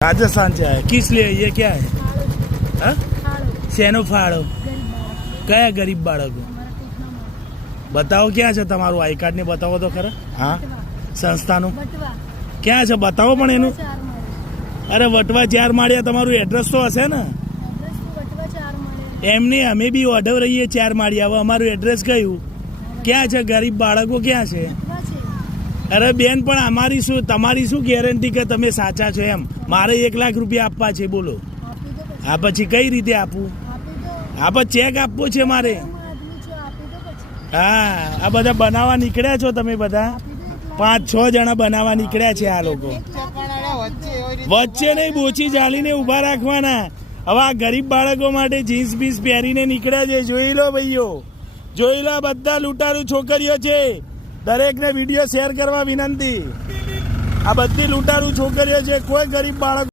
राजस्थान से आए, किस लिए? ये क्या है? हाँ? શેનો ફાળો? કયા ગરીબ બાળકો? બતાવો, ક્યાં છે તમારું આઈ કાર્ડ ને બતાવો તો ખરા. હા, સંસ્થાનું ક્યાં છે બતાવો પણ એનું. અરે વટવા 4 માળિયા, તમારું એડ્રેસ તો હશે ને? એમને અમે બી ઓર્ડર રહીએ 4 માળિયા. હવે અમારું એડ્રેસ કયું? ક્યાં છે ગરીબ બાળકો? ક્યાં છે? અરે બેન, પણ અમારી શું તમારી શું ગેરંટી કે તમે સાચા છો એમ? મારે 1 લાખ રૂપિયા આપવા છે, બોલો. હા, પછી કઈ રીતે આપવું? હા, પણ ચેક આપવો છે મારે. હા, આ બધા બનાવવા નીકળ્યા છો તમે બધા? 5-6 જણા બનાવવા નીકળ્યા છે આ લોકો. વચ્ચે નહીં, બોચી જાળીને ઉભા રાખવાના. હવે આ ગરીબ બાળકો માટે જીન્સ બીન્સ પહેરીને નીકળ્યા છે. જોઈ લો ભાઈઓ, જોઈ લો. બધા લૂંટારૂ છોકરીઓ છે. દરેકને વિડીયો શેર કરવા વિનંતી. આ બધી લૂંટારૂ છોકરીઓ છે. કોઈ ગરીબ બાળક